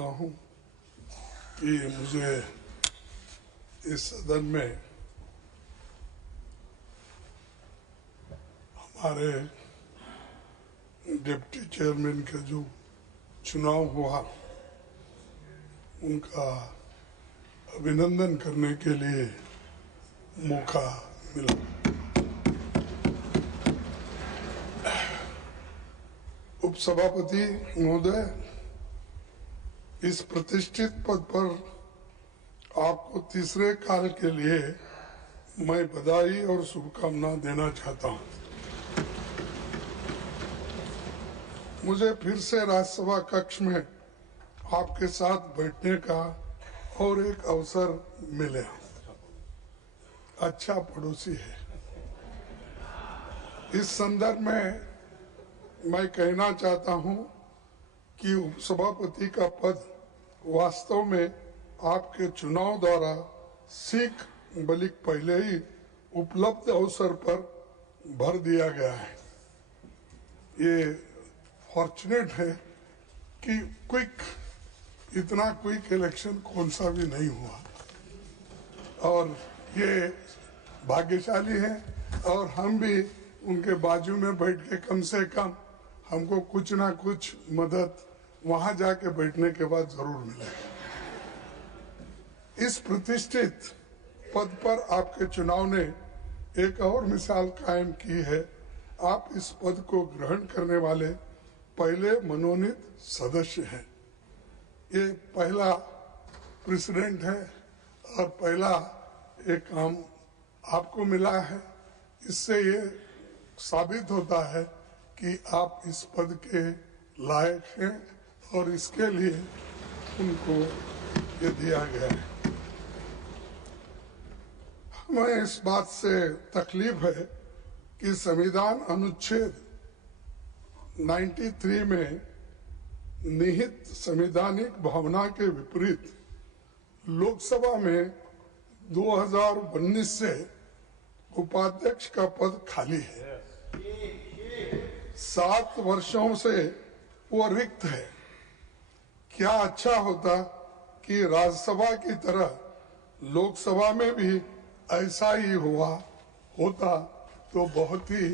चाहता हूं कि मुझे इस सदन में हमारे डिप्टी चेयरमैन का जो चुनाव हुआ उनका अभिनंदन करने के लिए मौका मिला। उपसभापति महोदय, इस प्रतिष्ठित पद पर आपको तीसरे काल के लिए मैं बधाई और शुभकामना देना चाहता हूं। मुझे फिर से राज्यसभा कक्ष में आपके साथ बैठने का और एक अवसर मिले। अच्छा पड़ोसी है। इस संदर्भ में मैं कहना चाहता हूं कि उपसभापति का पद वास्तव में आपके चुनाव द्वारा सीख बल्कि पहले ही उपलब्ध अवसर पर भर दिया गया है। ये फॉर्चुनेट है कि इतना क्विक इलेक्शन कौन सा भी नहीं हुआ और ये भाग्यशाली है और हम भी उनके बाजू में बैठ के कम से कम हमको कुछ ना कुछ मदद वहां जाके बैठने के बाद जरूर मिलेगा। इस प्रतिष्ठित पद पर आपके चुनाव ने एक और मिसाल कायम की है। आप इस पद को ग्रहण करने वाले पहले मनोनीत सदस्य हैं। ये पहला प्रेसिडेंट है और पहला एक काम आपको मिला है। इससे ये साबित होता है कि आप इस पद के लायक हैं और इसके लिए उनको ये दिया गया है। हमें इस बात से तकलीफ है कि संविधान अनुच्छेद 93 में निहित संवैधानिक भावना के विपरीत लोकसभा में 2019 से उपाध्यक्ष का पद खाली है। 7 वर्षों से वो रिक्त है। क्या अच्छा होता कि राज्यसभा की तरह लोकसभा में भी ऐसा ही होता तो बहुत ही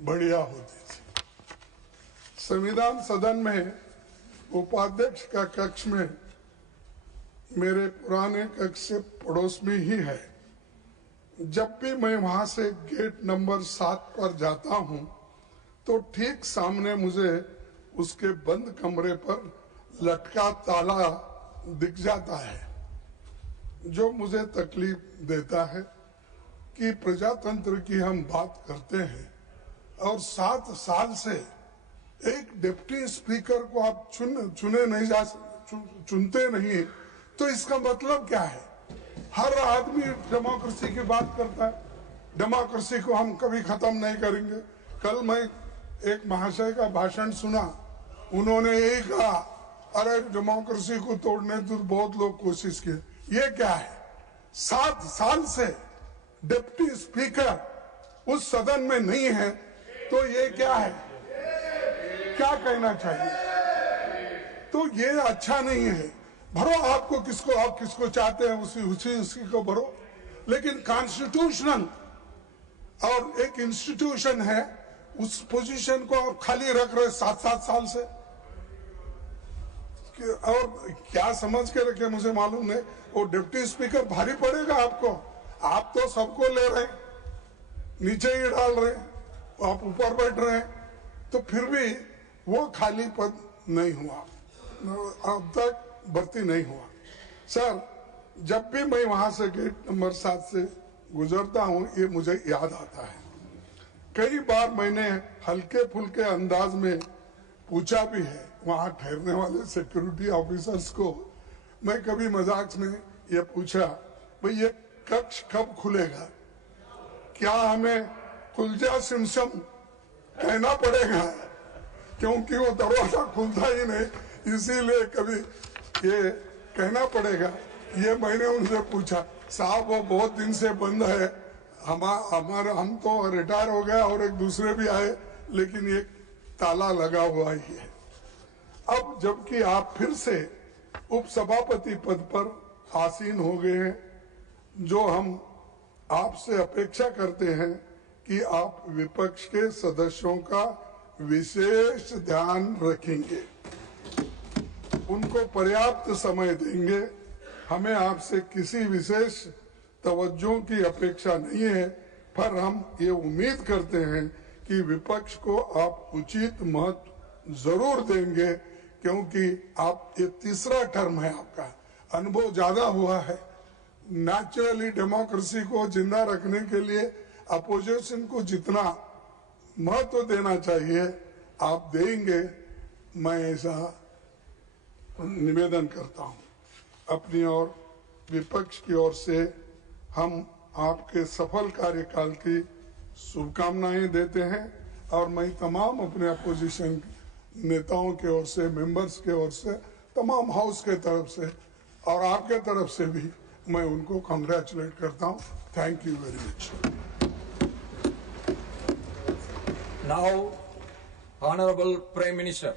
बढ़िया होती थी। संविधान सदन में उपाध्यक्ष का कक्ष में मेरे पुराने कक्ष से पड़ोस में ही है। जब भी मैं वहां से गेट नंबर 7 पर जाता हूं तो ठीक सामने मुझे उसके बंद कमरे पर लटका ताला दिख जाता है, जो मुझे तकलीफ देता है कि प्रजातंत्र की हम बात करते हैं और 7 साल से एक डिप्टी स्पीकर को आप चुनते नहीं, तो इसका मतलब क्या है? हर आदमी डेमोक्रेसी की बात करता है। डेमोक्रेसी को हम कभी खत्म नहीं करेंगे। कल मैं एक महाशय का भाषण सुना, उन्होंने यही कहा, अरे डेमोक्रेसी को तोड़ने तो बहुत लोग कोशिश किए। ये क्या है? 7 साल से डिप्टी स्पीकर उस सदन में नहीं है, तो ये क्या है? क्या कहना चाहिए? तो ये अच्छा नहीं है। भरो आप किसको चाहते हैं उसी को भरो, लेकिन कॉन्स्टिट्यूशनल और एक इंस्टीट्यूशन है, उस पोजीशन को आप खाली रख रहे 7 साल से। और क्या समझ के रखे मुझे मालूम नहीं। वो डिप्टी स्पीकर भारी पड़ेगा आपको। आप तो सबको ले रहे, नीचे ही डाल रहे, आप ऊपर बैठ रहे हैं, तो फिर भी वो खाली पद नहीं हुआ, अब तक भर्ती नहीं हुआ। सर, जब भी मैं वहां से गेट नंबर 7 से गुजरता हूं, ये मुझे याद आता है। कई बार मैंने हल्के फुल्के अंदाज में पूछा भी है वहां ठहरने वाले सिक्योरिटी ऑफिसर्स को। मैं कभी मजाक में ये पूछा, भाई ये कक्ष कब खुलेगा? क्या हमें खुलजा सिमसम कहना पड़ेगा? क्योंकि वो दरवाजा खुलता ही नहीं, इसीलिए कभी ये कहना पड़ेगा। ये मैंने उनसे पूछा। साहब वो बहुत दिन से बंद है, हम तो रिटायर हो गए और एक दूसरे भी आए, लेकिन ये ताला लगा हुआ ही है। अब जबकि आप फिर से उपसभापति पद पर आसीन हो गए हैं, जो हम आपसे अपेक्षा करते हैं कि आप विपक्ष के सदस्यों का विशेष ध्यान रखेंगे, उनको पर्याप्त समय देंगे। हमें आपसे किसी विशेष तवज्जो की अपेक्षा नहीं है, पर हम ये उम्मीद करते हैं कि विपक्ष को आप उचित महत्व जरूर देंगे, क्योंकि आप ये तीसरा टर्म है, आपका अनुभव ज्यादा हुआ है। नेचुरली डेमोक्रेसी को जिंदा रखने के लिए अपोजिशन को जितना महत्व देना चाहिए आप देंगे, मैं ऐसा निवेदन करता हूं। अपनी और विपक्ष की ओर से हम आपके सफल कार्यकाल की शुभकामनाएं देते हैं, और मैं तमाम अपने अपोजिशन नेताओं की ओर से, मेंबर्स के ओर से, तमाम हाउस के तरफ से और आपके तरफ से भी मैं उनको कांग्रेचुलेट करता हूं। Thank you very much. Now, Honorable Prime Minister.